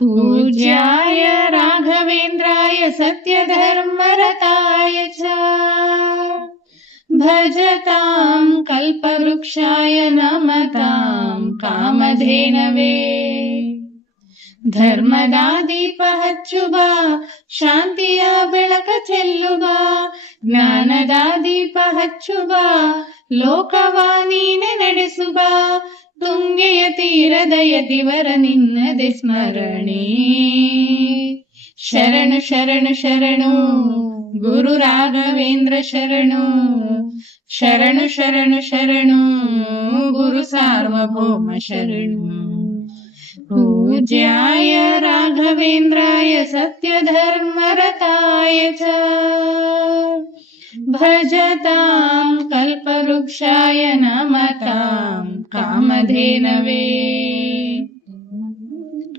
पूज्याय राघवेन्द्राय सत्यधर्मरताय च भजताम् कल्पवृक्षाय नमताम् कामधेनवे ಧರ್ಮದ ದೀಪ ಹಚ್ಚುವ ಶಾಂತಿಯ ಬೆಳಕ ಚೆಲ್ಲುವ ಜ್ಞಾನದ ದೀಪ ಹಚ್ಚುವ ಲೋಕವ ನೀನೆ ನಡೆಸುವ ತುಂಗೆಯ ತೀರದ ಯತಿವರ ನಿನ್ನದೆ ಸ್ಮರಣೆ ಶರಣು ಶರಣು ಶರಣು ಗುರು ರಾಘವೇಂದ್ರ ಶರಣು ಶರಣು ಶರಣು ಶರಣು ಗುರು ಸಾರ್ವಭೌಮ ಶರಣು पूज्याय राघवेन्द्राय सत्यधर्मरताय च भजताम् कल्पवृक्षाय नमताम् कामधेनवे